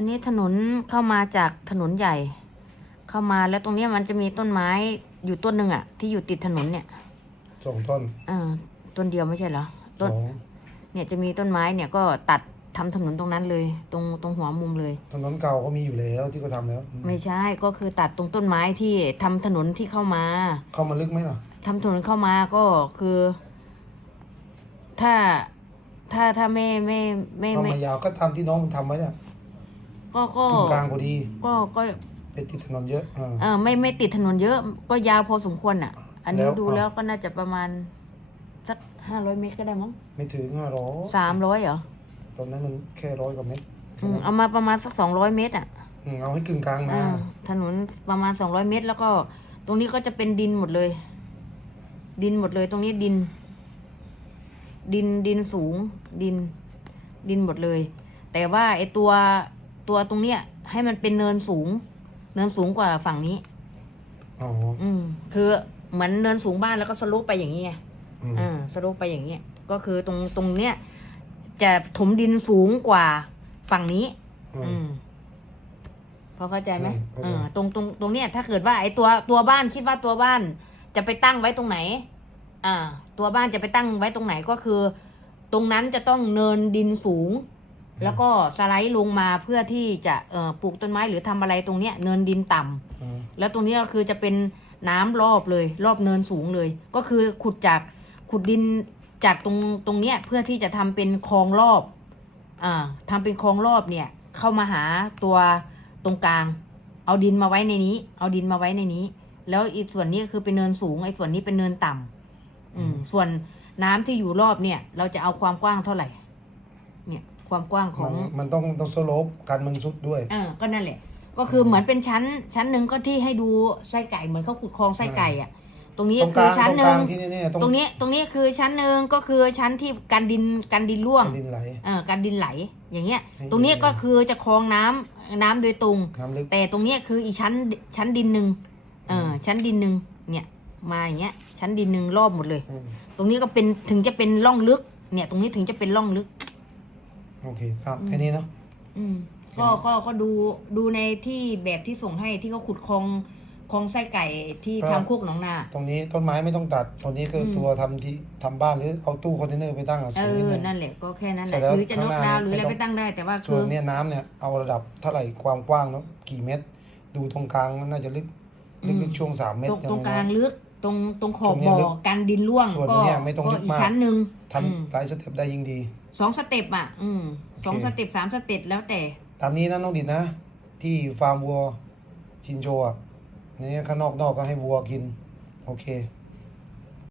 อันนี้ถนนเข้ามาจากถนนใหญ่ เข้ามาแล้วตรงเนี้ยมันจะมีต้นไม้อยู่ต้นหนึ่งอะที่อยู่ติดถนนเนี่ยสองต้นเออต้นเดียวไม่ใช่เหรอสต้นองเนี่ยจะมีต้นไม้เนี่ยก็ตัดทำถนนตรงนั้นเลย ตรงตรงหัวมุมเลย ถนนเก่าเขามีอยู่แล้วที่เขาทำแล้วอืมไม่ใช่ก็คือตัดตรงต้นไม้ที่ทำถนนที่เข้ามา เข้ามาลึกไหมล่ะ ทำถนนเข้ามาก็คือ ถ้าถ้าถ้าไม่ไม่ไม่เข้าไม่มายาวก็ทำที่น้องมันทำไว้เนี่ย ก็ก็กึ่งกลางพอดี ก็ก็ไปติดถนนเยอะอ่า เออไม่ไม่ติดถนนเยอะ ก็ยาวพอสมควรอะ อันนี้แล้วดูอะแล้วก็น่าจะประมาณสักห้าร้อยเมตรก็ได้มั้งไม่ถึงห้าร้อยสามร้อยเหรอตอนนั้นมันแค่ร้อยกว่าเมตรอืมเอามาประมาณสักสองร้อยเมตรอะอืมเอาให้กึ่งกลางมา อ่าถนนประมาณสองร้อยเมตร แล้วก็ ตรงนี้ก็จะเป็นดินหมดเลย ดินหมดเลย ตรงนี้ดิน ดินดินสูง ดิน ดินหมดเลย แต่ว่าไอตัว ตัวตรงเนี้ย ให้มันเป็นเนินสูง เนินสูงกว่าฝั่งนี้ อ๋ออืม คือเหมือนเนินสูงบ้านแล้วก็สลุปไปอย่างนี้ไงอืมอ่าสรุปไปอย่างเงี้ยก็คือตรงตรงเนี้ยจะถมดินสูงกว่าฝั่งนี้ อือืม มพอเข้าใจไหมอืมเข้าใจอ่าตรงตรงตรงเนี้ยถ้าเกิดว่าไอ้ตัวตัวบ้านคิดว่าตัวบ้าน จะไปตั้งไว้ตรงไหน อ่า ตัวบ้านจะไปตั้งไว้ตรงไหนก็คือ ตรงนั้นจะต้องเนินดินสูง แล้วก็สไลด์ลงมาเพื่อที่จะเอ่อปลูกต้นไม้หรือทำอะไรตรงเนี้ยเนินดินต่ำอืมแล้วตรงนี้ก็คือจะเป็นน้ำรอบเลย รอบเนินสูงเลย ก็คือขุดจากขุดดินจากตรงตรงเนี้ยเพื่อที่จะทำเป็นคลองรอบอ่าทำเป็นคลองรอบเนี่ย เข้ามาหาตัวตรงกลาง เอาดินมาไว้ในนี้ เอาดินมาไว้ในนี้ แล้วอีกส่วนนี้ก็คือเป็นเนินสูงไอ้ส่วนนี้เป็นเนินต่ำอืมส่วนน้ำที่อยู่รอบเนี่ย เราจะเอาความกว้างเท่าไหร่ เนี่ย ความกว้างขมัอนงมันต้องต้องสโลปกันมันสุดด้วยเออก็นั่นแหละ ก็คือเหมือนเป็นชั้น ชั้นหนึ่งก็ที่ให้ดูไส้ไก่เหมือนเขาขุดคลองไส้ไก่อะตรงนี้ตรงกคืลาองชั้นตรงหกนึ่ลางงที่นี่ๆตรงตรงนี้ตรงนี้คือชั้นหนึ่งก็คือชั้นที่กันดินกันดินร่วงดินไหลเออกันดินไหล อย่างเงี้ยให้ตรงนี้ดูก็คือจะคลองน้ำน้ำโดยตรงน้ำลึกแต่ตรงเนี้ยคืออีชั้นชั้นดินหนึ่งเออชั้นดินหนึ่งเนี่ยมาอย่างเงี้ยชั้นดินหนึ่งรอบหมดเลยอืมตรงนี้ก็เป็นถึงจะเป็นร่องลึก เนี่ย ตรงนี้ถึงจะเป็นร่องลึก โอเคอะแค่นี้เนาะอืมก็ก็ก็ดูดูในที่แบบที่ส่งให้ที่เขาขุดคลองคลองไส้ไก่ที่ทำโคกหนองนา ตรงนี้ต้นไม้ไม่ต้องตัดตรงนี้คืออมตัวทำที่ทำบ้านหรือเอาตู้คอนเทนเนอร์ไปตั้งอะเอสูงนิดอนึง นั่นแหละก็แค่นั้นแหเสร็ละจแล้วหรือจะนกข้างหน้าดาวหรืออะไรไม่ไปต้องตั้งได้แต่ว่าส่คืวนอ เนี้ยน้ำเนี่ยเอาระดับเท่าไหร่ความกว้างเนาะกี่เมตร ดูตรงกลางน่าจะลึกลึกลึกช่วงสามเมตตรรงตรงอย่กลางน้อยลึก ตรงตรงขอบตรงเนี้บ่ยอลึกการดินร่วงส่วนก็เนี่ยไม่ต้องก็ลึกอีกมาก ชั้นหนึ่งทอืมำหลายสเต็ปได้ยิ่งดี สองสเต็ปอะ อืมสองโอเคสเต็ปสามสเต็ปแล้วแต่ ตามนี้นะน้องดิดนะ ที่ฟาร์มวัวชินโจอะในข้างนอกนอกก็ให้วัวกิน โอเค